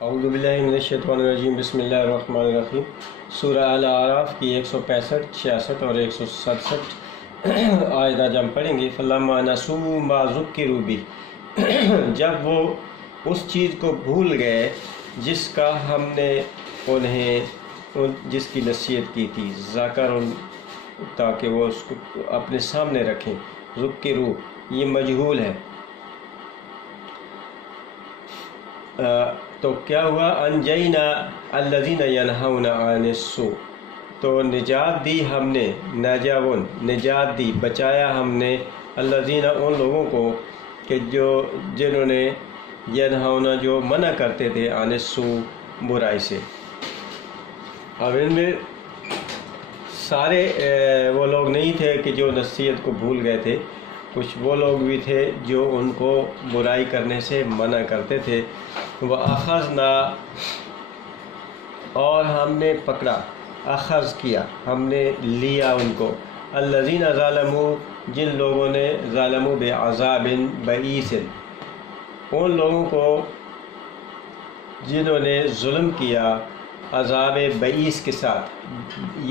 اعوذ باللہ من الشیطان الرجیم بسم اللہ الرحمن الرحیم۔ سورہ الاعراف کی 165، 66 اور 167 آیات آج ہم پڑھیں گے۔ فَلَمَّا نَسُوا مَا ذُكِّرُوا بِهِ، جب وہ اس چیز کو بھول گئے جس کا ہم نے انہیں جس کی نصیحت کی تھی، ذکر تاکہ وہ اس کو اپنے سامنے رکھیں۔ ذُكِّرُوا یہ مجہول ہے، تو کیا ہوا؟ انجینا الذین ینہون عن السوء، تو نجات دی ہم نے، نجات دی، بچایا ہم نے الذین ان لوگوں کو کہ جنہوں نے ینہون جو منع کرتے تھے عن السوء برائی سے۔ اب ان میں سارے وہ لوگ نہیں تھے کہ جو نصیحت کو بھول گئے تھے، کچھ وہ لوگ بھی تھے جو ان کو برائی کرنے سے منع کرتے تھے۔ وَأَخَذْنَا، اور ہم نے پکڑا، اخذ کیا، ہم نے لیا ان کو، الذین ظلموا، جن لوگوں نے ظلموا بعذاب بئیس، ان لوگوں کو جنہوں نے ظلم کیا عذاب بئیس کے ساتھ،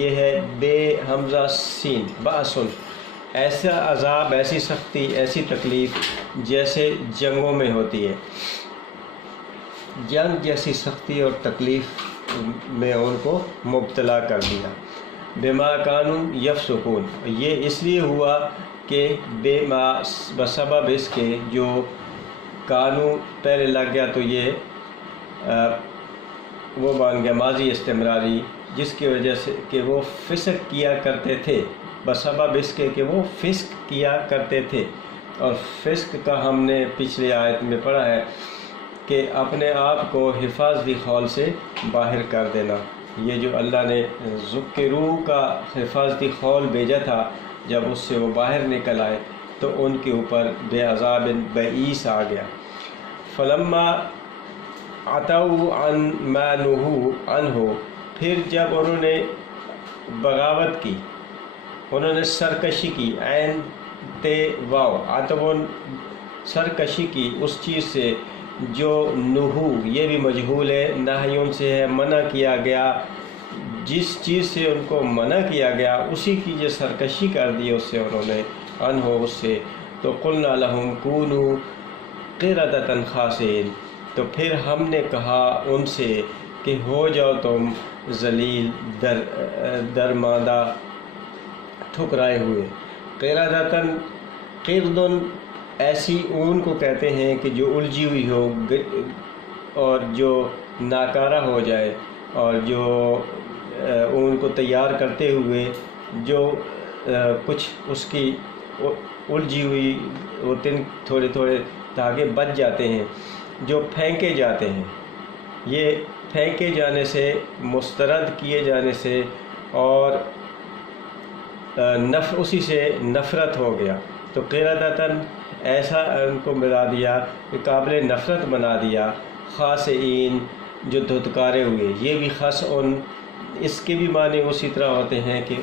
یہ ہے بے حمزہ سین، بأسن، ایسا عذاب، ایسی سختی، ایسی تکلیف جیسے جنگوں میں ہوتی ہے، جنگ جیسی سختی اور تکلیف میں ان کو مبتلا کر دیا۔ بما کانوا یفسقون، یہ اس لیے ہوا کہ بسبب اس کے جو کانو پہلے لگ گیا تو یہ وہ بن گیا ماضی استمراری، جس کی وجہ سے کہ وہ فسق کیا کرتے تھے، بسبب اس کے کہ وہ فسق کیا کرتے تھے۔ اور فسق کا ہم نے پچھلی آیت میں پڑھا ہے کہ اپنے آپ کو حفاظتی خول سے باہر کر دینا۔ یہ جو اللہ نے ذکروا کا حفاظتی خول بھیجا تھا، جب اس سے وہ باہر نکل آئے تو ان کے اوپر بے عذاب بئیس آ گیا۔ فلما عتوا عن ما نہوا عنہ، پھر جب انہوں نے بغاوت کی، انہوں نے سرکشی کی، عین تے واو عتون، سرکشی کی اس چیز سے جو نہو، یہ بھی مجہول ہے، نہیون سے ہے، منع کیا گیا، جس چیز سے ان کو منع کیا گیا اسی کی جو سرکشی کر دی اس سے انہوں نے، عنہ اس سے، تو قلنا لہم کونوا قردۃ خاسئین، تو پھر ہم نے کہا ان سے کہ ہو جاؤ تم ذلیل، درماندہ، ٹھکرائے ہوئے۔ قردۃ، قردن ایسی اون کو کہتے ہیں کہ جو الجھی ہوئی ہو اور جو ناکارہ ہو جائے، اور جو اون کو تیار کرتے ہوئے جو کچھ اس کی الجھی ہوئی ہوتے ہیں، تھوڑے تھوڑے دھاگے بچ جاتے ہیں جو پھینکے جاتے ہیں، یہ پھینکے جانے سے، مسترد کیے جانے سے، اور اسی سے نفرت ہو گیا، تو قردۃً ایسا ان کو ملا دیا کہ قابل نفرت بنا دیا، خاسئین جو دھتکارے ہوئے۔ یہ بھی خس اون، اس کے بھی معنی اسی طرح ہوتے ہیں کہ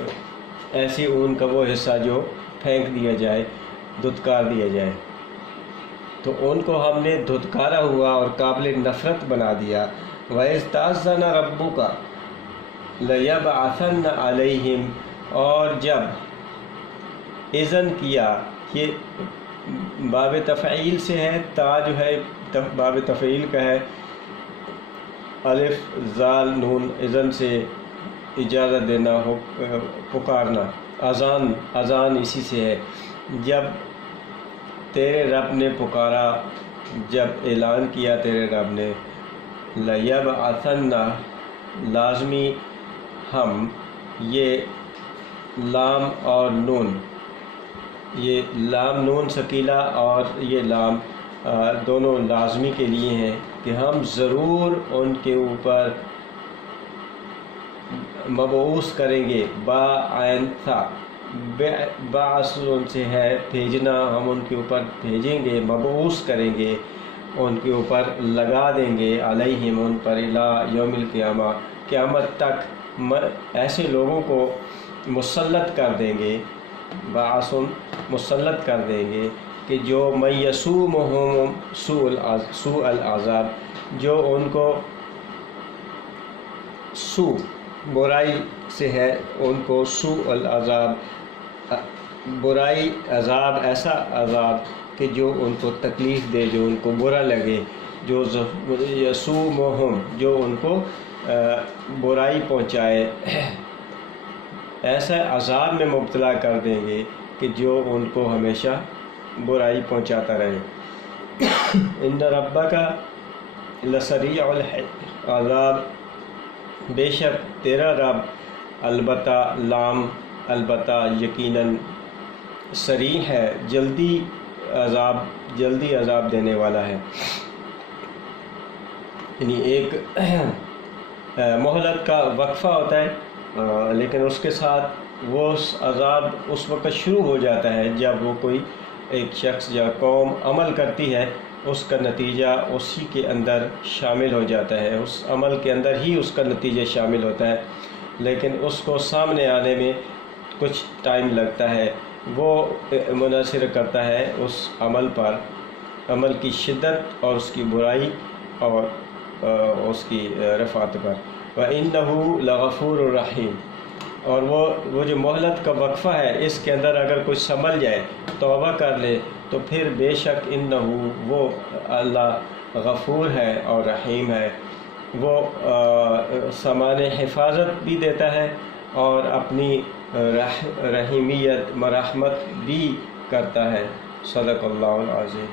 ایسی اون کا وہ حصہ جو پھینک دیا جائے، دھتکار دیا جائے، تو ان کو ہم نے دھتکارا ہوا اور قابل نفرت بنا دیا۔ وَإِذْ تَأَذَّنَ رَبُّكَ لَيَبْعَثَنَّ عَلَيْهِمْ، اور جب اذن کیا، یہ باب تفعیل سے ہے، تا جو ہے باب تفعیل کا ہے، الف زال نون، اذن سے اجازت دینا، پکارنا، اذان اسی سے ہے۔ جب تیرے رب نے پکارا، جب اعلان کیا تیرے رب نے، لَيَبْعَثَنَّ، لازمی ہم، یہ لام اور نون، یہ لام نون ثقیلہ اور یہ لام دونوں لازمی کے لیے ہیں کہ ہم ضرور ان کے اوپر مبعوث کریں گے، با عین تھا، بعث ان سے ہے بھیجنا، ہم ان کے اوپر بھیجیں گے، مبعوث کریں گے، ان کے اوپر لگا دیں گے، علیہم ان پر، الی یوم القیامہ، قیامت تک ایسے لوگوں کو مسلط کر دیں گے، بعثن مسلط کر دیں گے کہ جو من یسومہم سوء العذاب، جو ان کو سوء برائی سے ہے، ان کو سوء العذاب برائی عذاب، ایسا عذاب کہ جو ان کو تکلیف دے، جو ان کو برا لگے، جو یسومہم جو ان کو برائی پہنچائے، ایسا عذاب میں مبتلا کر دیں گے کہ جو ان کو ہمیشہ برائی پہنچاتا رہے۔ ان ربک لسریع العذاب، بے شک تیرا رب البتہ لام البتہ یقیناً سریع ہے، جلدی عذاب دینے والا ہے۔ یعنی ایک مہلت کا وقفہ ہوتا ہے، لیکن اس کے ساتھ وہ عذاب اس وقت شروع ہو جاتا ہے جب وہ کوئی ایک شخص یا قوم عمل کرتی ہے، اس کا نتیجہ اسی کے اندر شامل ہو جاتا ہے، اس عمل کے اندر ہی اس کا نتیجہ شامل ہوتا ہے، لیکن اس کو سامنے آنے میں کچھ ٹائم لگتا ہے۔ وہ منحصر کرتا ہے اس عمل پر، عمل کی شدت اور اس کی برائی اور اس کی رفعت پر۔ وَإِنَّهُ لَغَفُورٌ رَحِيمٌ، اور وہ جو مہلت کا وقفہ ہے، اس کے اندر اگر کوئی سنبھل جائے، توبہ کر لے، تو پھر بے شک انہو وہ اللہ غفور ہے اور رحیم ہے، وہ سامان حفاظت بھی دیتا ہے اور اپنی رحیمیت مرحمت بھی کرتا ہے۔ صدق اللہ العظیم۔